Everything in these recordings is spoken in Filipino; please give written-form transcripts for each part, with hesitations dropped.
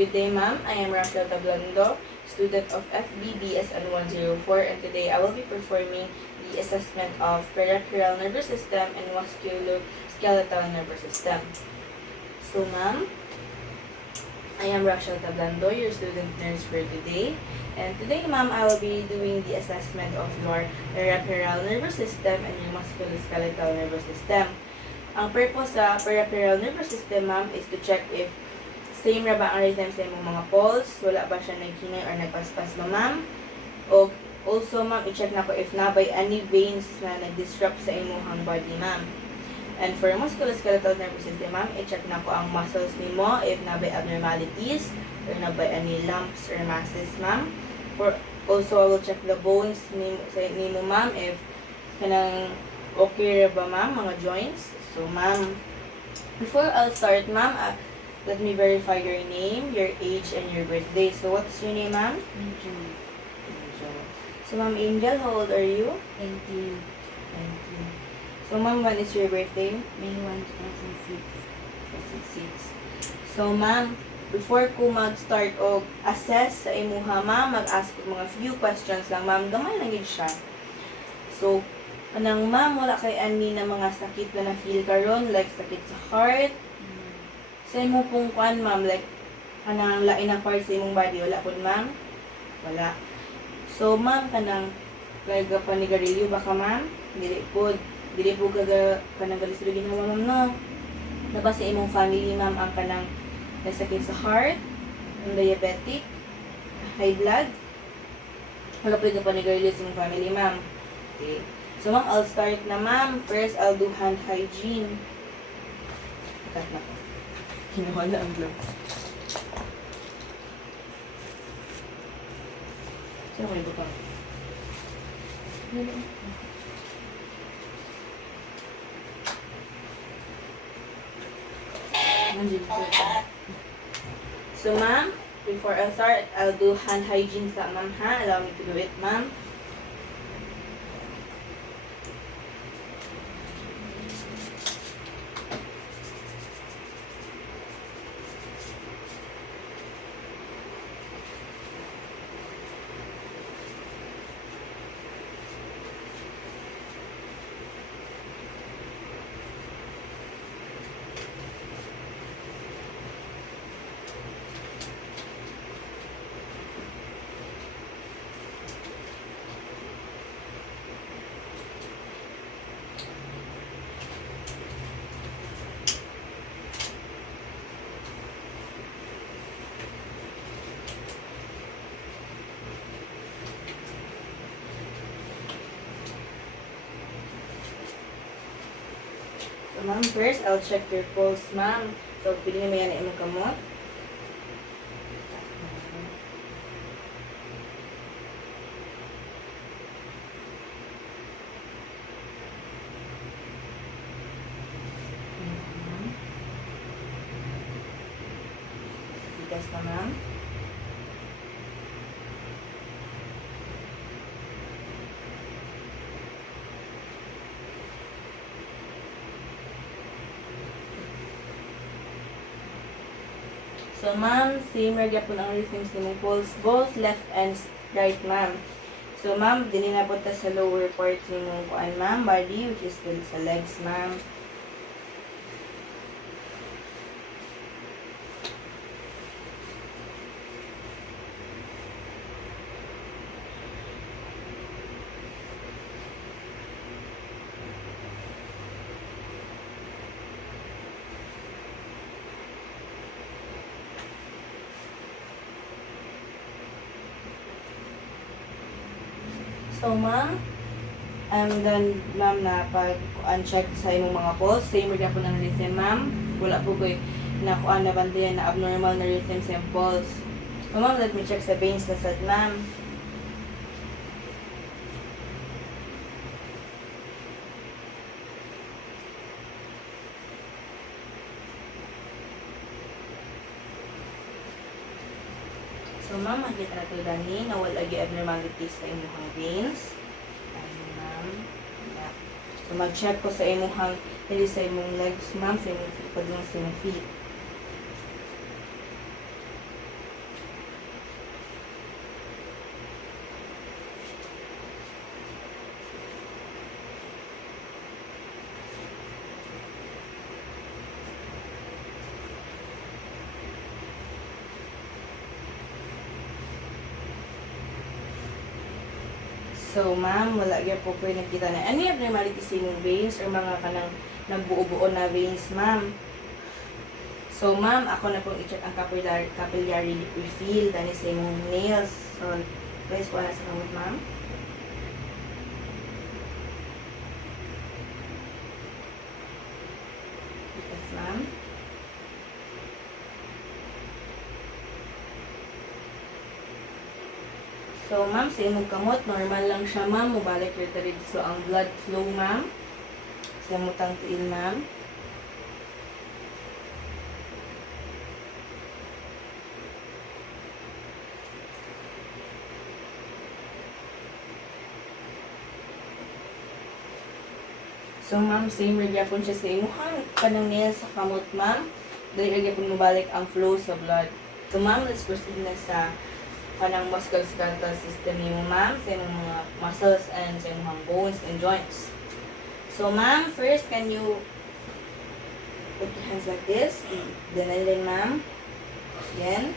Good day, ma'am. I am Rafael Tablando, student of FBBSN 104, and today I will be performing the assessment of peripheral nervous system and musculoskeletal nervous system. So, ma'am, I am Rachel Tablando, your student nurse for today. And today, ma'am, I will be doing the assessment of your peripheral nervous system and your musculoskeletal nervous system. Ang purpose sa peripheral nervous system, ma'am, is to check if same ra ba ang rhythm sa imong mga pulse, wala ba siya naghinay or nagpaspas no, ma'am? O also, ma'am, i-check na ko if nabay any veins na nag-disrupt sa imong body, ma'am. And for musculoskeletal nervous system, ma'am, i-check na ko ang muscles nimo if nabay abnormalities or nabay any lumps or masses, ma'am. Also, I will check the bones nimo, ma'am, if kanang okay ra ba, ma'am, mga joints. So, ma'am, before I'll start, ma'am, let me verify your name, your age, and your birthday. So, what's your name, ma'am? Angel. Angel. So, ma'am Angel, how old are you? 18. 19. So, ma'am, when is your birthday? May 1, 2006. 26. So, ma'am, before ko mag-start o assess sa imuha, ma'am, mag-ask ko mga few questions lang, ma'am. Gamay lang yun siya. So, anang ma'am, wala kay ani na mga sakit na na-feel karon, like sakit sa heart, sa imong pong kuan, ma'am, like kanang lain na part sa imong body, wala po, ma'am? Wala. So, ma'am, kanang panigarilyo ba ka, ma'am? Dili po kanang galisilo ginawa, ma'am, no? Naba sa imong family, ma'am, ang kanang nasakit sa heart, ang diabetic, high blood? Wala po ka panigarilyo sa imong family, ma'am. Okay. So, ma'am, I'll start na, ma'am. First, I'll do hand hygiene. Cut na po. Kinuha na ang gloves. Sino ko yung butang? So, ma'am, before I start, I'll do hand hygiene sa ma'am, ha? Allow me to do it, ma'am. So, ma'am, first, I'll check your pulse, ma'am. So, pili mo yan imong kamot. Tigas na, ma'am. So, ma'am, same radya po ang rhythm sa imong pulse, both left and right, ma'am. So, ma'am, dili na po ta sa lower part sa imong kuan, ma'am, body, which is dili sa legs, ma'am. So, ma'am, I'm done, ma'am, na pag-uncheck sa imong mga pulse. Same rin po ng rhythm, ma'am. Wala po ko nakuha na bandayan na abnormal na rhythm sa imong pulse. So, ma'am, let me check sa veins na sad, ma'am. So, ma'am, makita na ito dani na wala lagi abnormalities sa imuhang veins. Ayun, ma'am. Yeah. So, mag-check ko sa imuhang, hindi sa imong legs, ma'am, sa imong feet, padung sa imong feet. So, ma'am, wala gyud po pwede nakita na any abnormality sa imong veins or mga kanang nagbuo-buo na veins, ma'am. So, ma'am, ako na pong i-check ang capillary refill dahil sa imong nails. So, guys, wala sa kamot, ma'am. Yes, ma'am. So, ma'am, sa imong kamot, normal lang siya, ma'am. Mubalik yung so ang blood flow, ma'am. Sa imong tangtuin, ma'am. So, ma'am, same magyapon siya sa imuhan. Kanang nail sa kamot, ma'am. Dali magyapon mabalik ang flow sa blood. So, ma'am, let's proceed na sa kanang musculoskeletal system ni mo, ma'am, sa imong mga muscles and sa imong bones and joints. So, ma'am, first, can you put your hands like this? Then, ma'am. Again.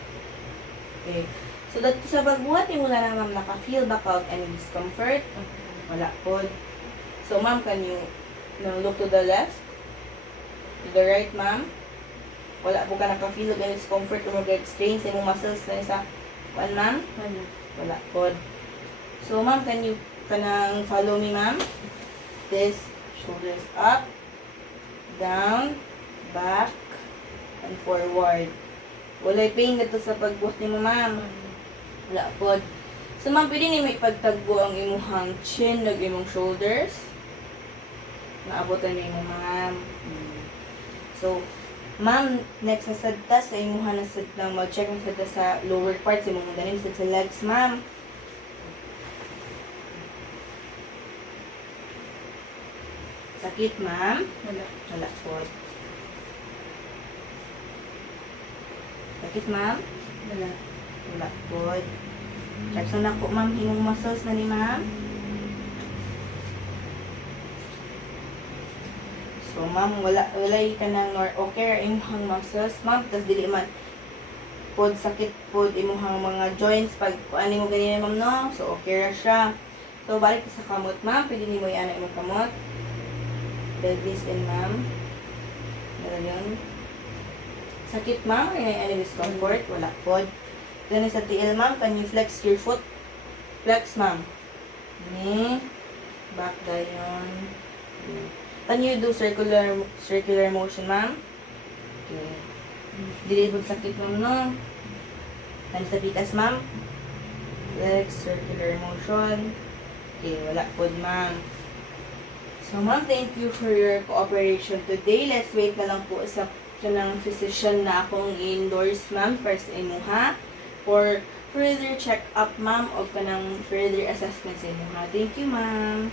Okay. So, that sa pagbuhat, mo na lang, ma'am, naka-feel back out any discomfort? Wala po. So, ma'am, can you look to the left? To the right, ma'am? Wala po ka naka-feel o any discomfort o mag-strain sa imong muscles na isa? One, ma'am? Wala po. So, ma'am, can you kanang follow me, ma'am? This, shoulders up, down, back, and forward. Walay pain dito sa pagbuhat ni mo, ma'am. Wala po. So, ma'am, pwede ni may pagtagbo ang imuhang chin ug imong shoulders. Naabotan niyo imong ma'am. So, ma'am, next na sadta sa imuha na sadta mag-check ang sadta sa lower part sa imong danin sa legs, ma'am. Sakit, ma'am? Wala po. Sakit, ma'am? Wala po. Check sa na po, ma'am, imong muscles na ni ma'am. So, ma'am, walay ka nang okay imong muscles, ma'am, tas dili man pod sakit pod imong mga joints pag ani mo ganyan, ma'am, no? So, okay ra siya. So, balik sa kamot, ma'am, pwede nimo i-ana imong kamot. Pelvis in, ma'am. Meron yun. Sakit, ma'am, or any discomfort? Wala pod. Then, sa tiil, ma'am, can you flex your foot? Flex, ma'am. Ni. Back down. Can you do circular motion, ma'am? Okay. Dili po sakit, ma'am, no? Kan sa pikas, ma'am? Flex, circular motion. Okay, wala po, ma'am. So, ma'am, thank you for your cooperation today. Let's wait na lang po sa kanang physician na akong i-endorse, ma'am, para sa imuha. For further check-up, ma'am, o kanang further assessment sa imuha. Thank you, ma'am.